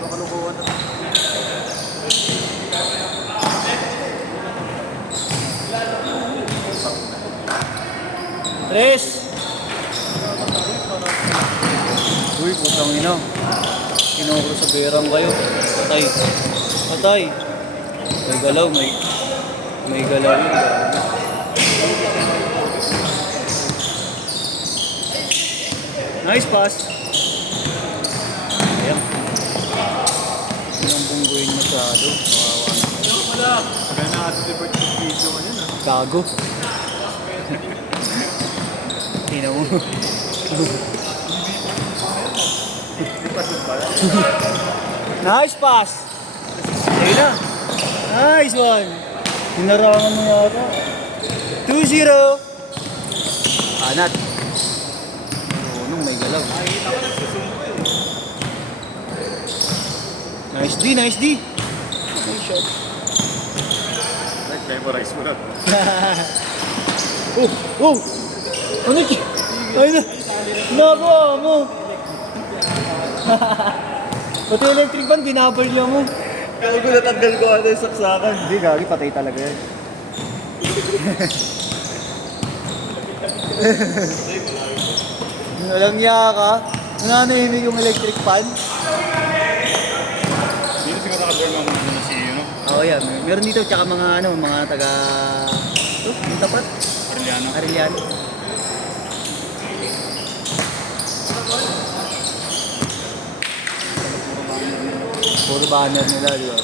Makalukuhan na. Tres! Uy, putang ina. Kinukro sa berang kayo. Patay. Patay. May galaw, may galaw yun. Nice pass. Ayan. Yung bungguin masyado. Kawawa na. Wala. Kaya nakasipipart yung video ka yun ah. Gago. Tingnan mo. Nice pass. Ayun na. Nice one. Hinarangan mo yata. 2-0. Anat. Nung may galaw. Nice D, nice D. Nice shot. Memorize mo na. Oh! Ano yun? Ayun na. Nakakuha mo. Pati electric fan, dinabal niya mo. Kaya ko natanggal ko ano yung saksakan. Hindi, gagi, patay talaga yan. Walang niya ka. Nananahimik yung electric fan. Dito siguro naka-dorm ang muna si no? Oo, yan. Meron dito, tsaka mga taga... Ito, yung tapat. Arellano. Arellano. Puro banner nila, di ba?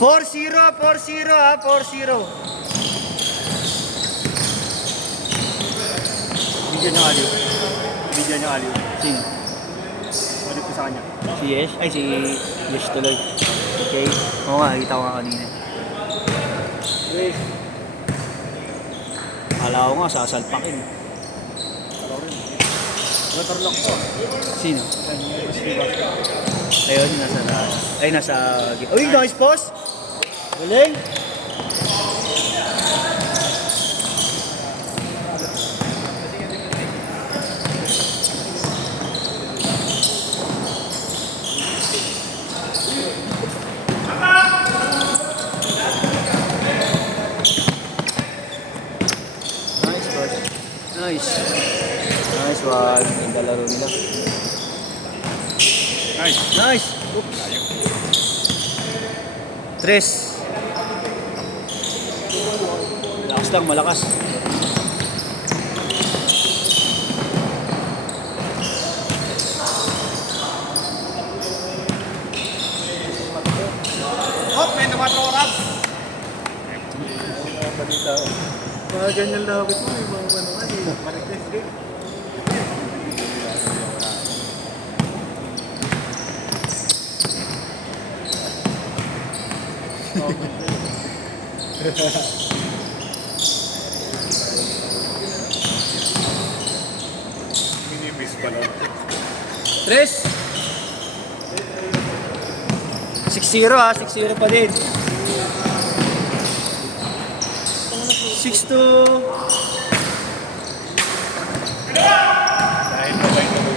Four zero, 4-0 ha, 4-0. Bigyan niya aliw. Bigyan niya aliw. Sino? Ulit ko sa kanya. Si Yesh? Ay, si Yesh tuloy. Okay. Oo nga, nakita ko nga kanina. Akala ko nga, sasalpakin. Waterlock to. Sino? Ayun, nasa taas. Ay, nasa... Uy, nice boss! Galing! Nice boss. Nice. Nice one. Yung laro nila. Nice. Nice! Oops! Tres. Malakas lang, malakas. Hop, may namatro rab. Mga ganyan labit mo, yung mga manukan eh. Marites din. Minibis pala. Tres. 6-0 ha, 6-0 pa din. 6-2. Dahil babay na ba?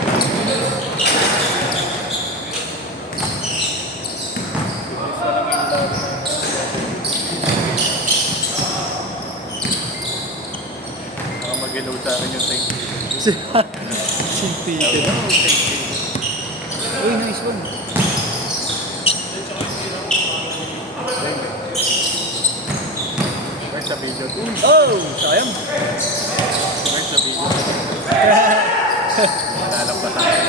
Mag-ilaw sa akin yung tank. Sintitin. Uy, nice one. Where's the video? Oh, sayang. Where's the video? Nalalang pa tayo.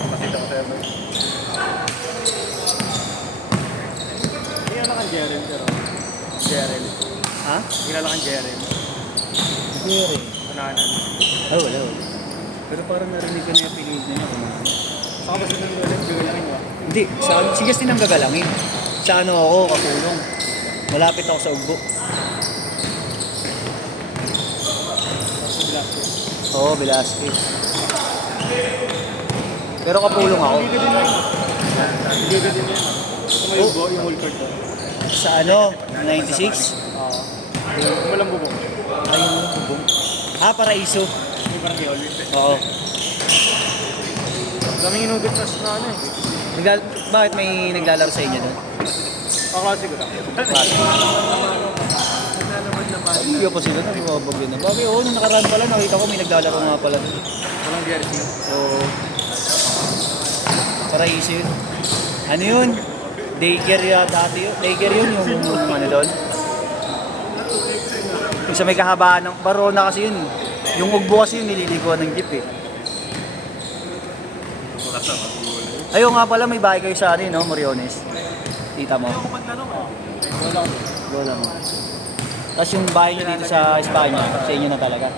Makita ko sa'yo. Kilala kang Jeren pero. Jeren. Ha? Kilala kang Jeren. Hindi. Unahanan. Oh, wala. Pero parang narinig ko na yung pinig na niya kumain. Saka ba sila nila gagalangin mo? Hindi, si Justin ang gagalangin. Sa ano ako, kapulong. Malapit ako sa ugbo. Si Velasquez. Oo, Velasquez. Pero kapulong ako. Hindi ka din yun. Hindi ka din yun. Kung may ubo, yung whole court doon. Sa ano, 96? Oo. Walang bubong. Ay, yung bubong. Ah, Paraiso. May barangay hall. Oo. Daming inudutas na ano eh. Bakit may naglalaro sa inyo nun? Kaklase ko lang. Ay, pa sila na, bumabagyo na. Bakit, oo, nung nakaraan pala, nakita ko may naglalaro nga pala. Walang DRC. So, Paraiso yun. Ano yun? Daycare dati yun. Daycare yun, yung ano doon. Yung sa may kahabaan ng Barona kasi yun. Yung ugbo kasi yun, nililiguan ng jeep eh. Ayun nga pala, may bahay kayo sa ano, no? Moriones. Tita mo. Lola mo. Tapos yung bahay niyo dito sa Espanya, sa inyo na talaga.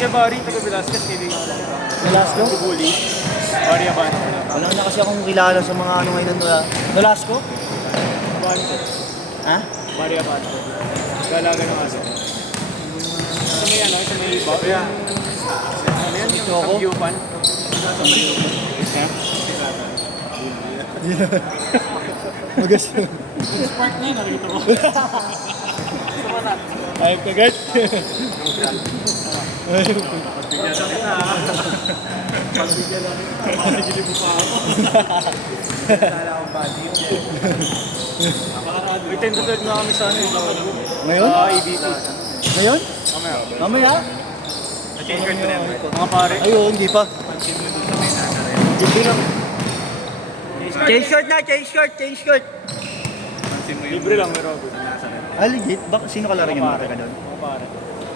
Kaya Barry, taga Velasquez, kaibigan ko lang. Nolasco? Bubuli. Barry Abano. Wala na kasi akong kilala sa mga ano ngayon nila. Nolasco? Abano ko. Ha? Barry Abano. Galaga ng aso. Sa may ano, sa may iba. Kaya, ano yan, yung Choco? Samgyupan. Magas. Spark na yun, nakita ko. Ay, kagat. Pagbigyan lang kita, ha? Pagbigyan lang kita. Pasigilin mo pa ako. Kala akong body yun. May 10 to 12 na kami sa ano yung Ngayon? ABT. Ngayon? Mamaya. Mamaya? Na-change card ko na yan. Mga pare. Ayun, hindi pa. Pansin mo dun sa may nasa rin. Hindi lang. Change shirt na, change shirt, change shirt. Pansin mo yung libre lang may Robin. Nasa rin. Ah, legit? Sino kalaro yung mga taga doon? Mga pare.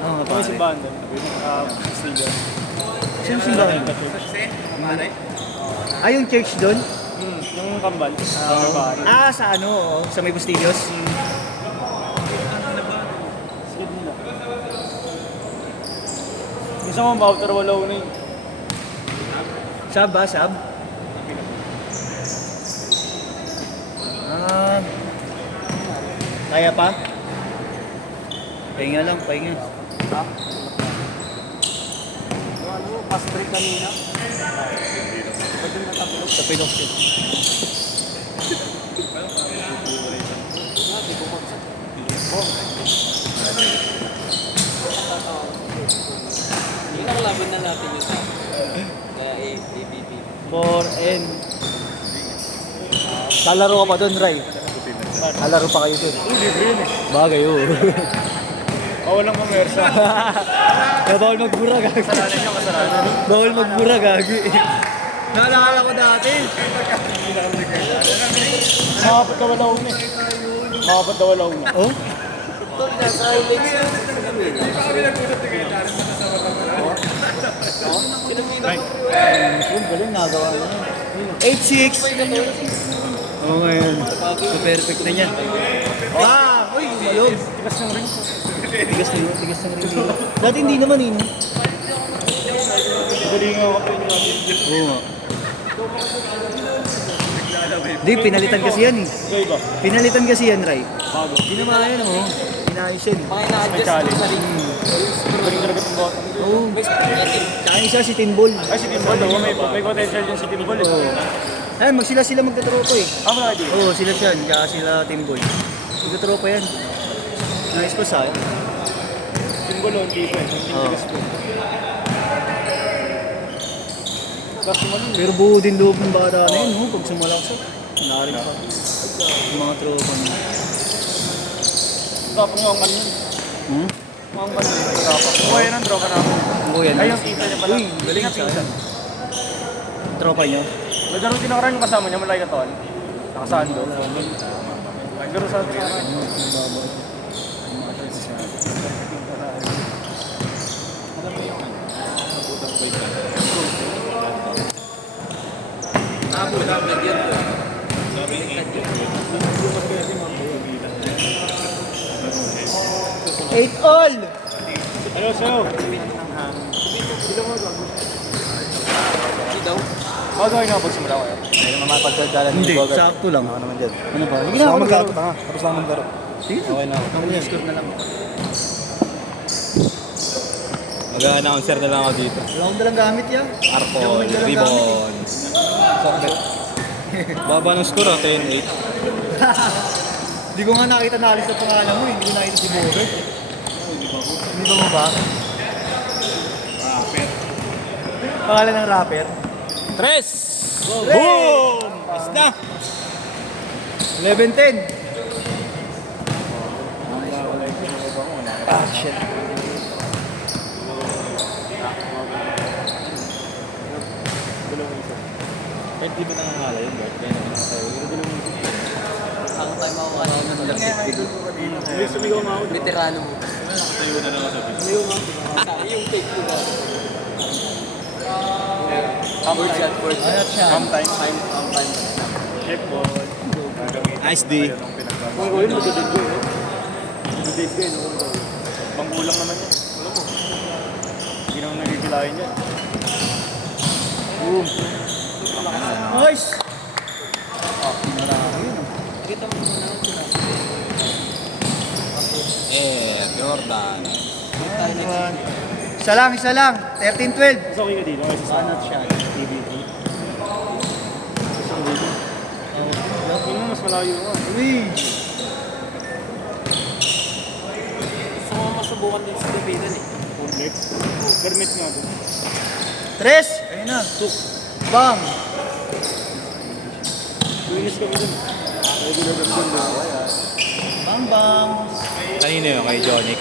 Oo, nga Kami pare. simbahan doon. Stinger. Sino simbahan? Ah, yung church doon? Yung kambal. Mga pare. Ah, sa ano? Sa may Bustillos? Skid nila. Isa mo ba outer walaw na yun? Sab ba? Sab? Ah. Kaya pa? Pahinga lang, pahinga. Ha? Yung ano, pass break kanina. Pwede matapos. Sa Pinocchio. Yung nakalaban na natin yung sa kaya ABB. 4N. Lalaro ka pa doon, Ray? Lalaro pa kayo doon? Libre yun eh. Bagay, oo. Walang pumersa. Kaya bawal magbura, gagi. Kasalanan niya, kasalanan. Bawal magbura, gagi. Naalala ko dati. Makapat na walaw na eh. Makapat na walaw na. Oh? Ito, nasa highlights yun. Yung galing, nagawa niya. 8-6. Oo ngayon. So perfect na niya. Ah! Uy, umalog. Tigas ng ring. Tigas ng ring. Dati hindi naman eh. Galingan ako pa yun. Oo nga. Di, pinalitan kasi yan eh. Gay ba? Pinalitan kasi yan, Ray. Bago. Hindi naman yan, oh. Pinayos yan. Mga ina-adjust mo sa ring. Galing talaga itong bata. Oo. May spring yan eh. Tsaka isa si Timbol. Ay, si Timbol. May potential din si Timbol eh. Oo. Ay, sila magtatropa eh. Wala ka di. Oo, sila siya. Kaya sila Timbol. Magtatropa yan. Nice pa sa akin. Timbol o, hindi ko eh. Hindi Oo. tigas ko. Kasi mali. Pero buo din loob ng bata na yun, oh, pag sumalaksak. Narin pa. Yung mga tropa niya. Tapos nga ang kanyan. Hmm? Ang kanyan. Kuha yan ang tropa namin. Oo, yan. Ay, yung tita niya pala. Uy, galing sa akin. Tropa niyo? Naglaro din nakaraan yung kasama niya, malay ka tol. Nakasando. Naglaro sa atin. Eight all! Ano sa'yo? Hindi daw. Bago kayo nakapagsimula kayo? Hindi naman mapagdadalan ng Hindi, Bogart. sakto lang. Ano naman dyan? Ano ba? Sige Tapos na, na ako maglaro. maglaro. Tapos na maglaro. Sige na. Okay na ako. Ang score na lang. Mag-announcer na lang ako dito. Wala akong dalang gamit yan. Arpol, Ribbon. Baba ng score, 10-8. Hindi ko nga nakita na alis na pangalan mo, hindi ko nakita si Bobet. Hindi ba mo ba? Rapper. Pangalan ng rapper? Tres! Boom! Is na! 11-10. Ah, shit. Kahit di ba nangangala yun, Bert? Kaya naman tayo. Ang time ako ano ng nag-fit. May sumigaw nga ako. Veterano mo. Nakatayo na lang ako sa video. Sumigaw nga ako. Yung take ko ba? Word shot, word shot. Ayot siya. Come time. Time, time. Check ball. Nice D. Kung ko yun, magdadid ko yun. Magdadid ko yun. Panggulang naman yan. Alam mo. Hindi naman nagigilayan yan. Boom. Nice! Kita mo muna ako sila. Jordan. Isa lang. 13-12. Mas okay ka dito kasi sa Anot siya. TVT. Isang dito. Yun mo, mas malayo nga. Uy! Gusto ko masubukan din sa Davidan eh. Permits. Permits nga doon. 3! Ayun na. Bang! Luinis kami doon. Regular kami doon. Bang bang! Kanino yun? Kay Jonix.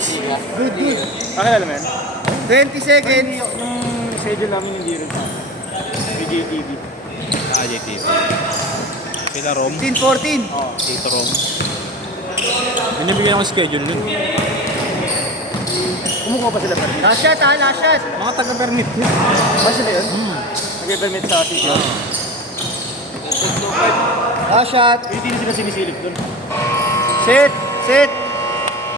Good, good. Pakilala mo yan? 20 seconds. Yung schedule namin hindi rin sa PGTV. Sa AJTV. Sila Rom. 15-14. Tito Rom. Binibigyan ako schedule nun. Kumukuha pa sila permit? Last shot ha, last shot. Mga taga-permit yun. Ba sila yun? Nag-permit sa city. Last shot. Hindi na sila sinisilip doon. Set, set.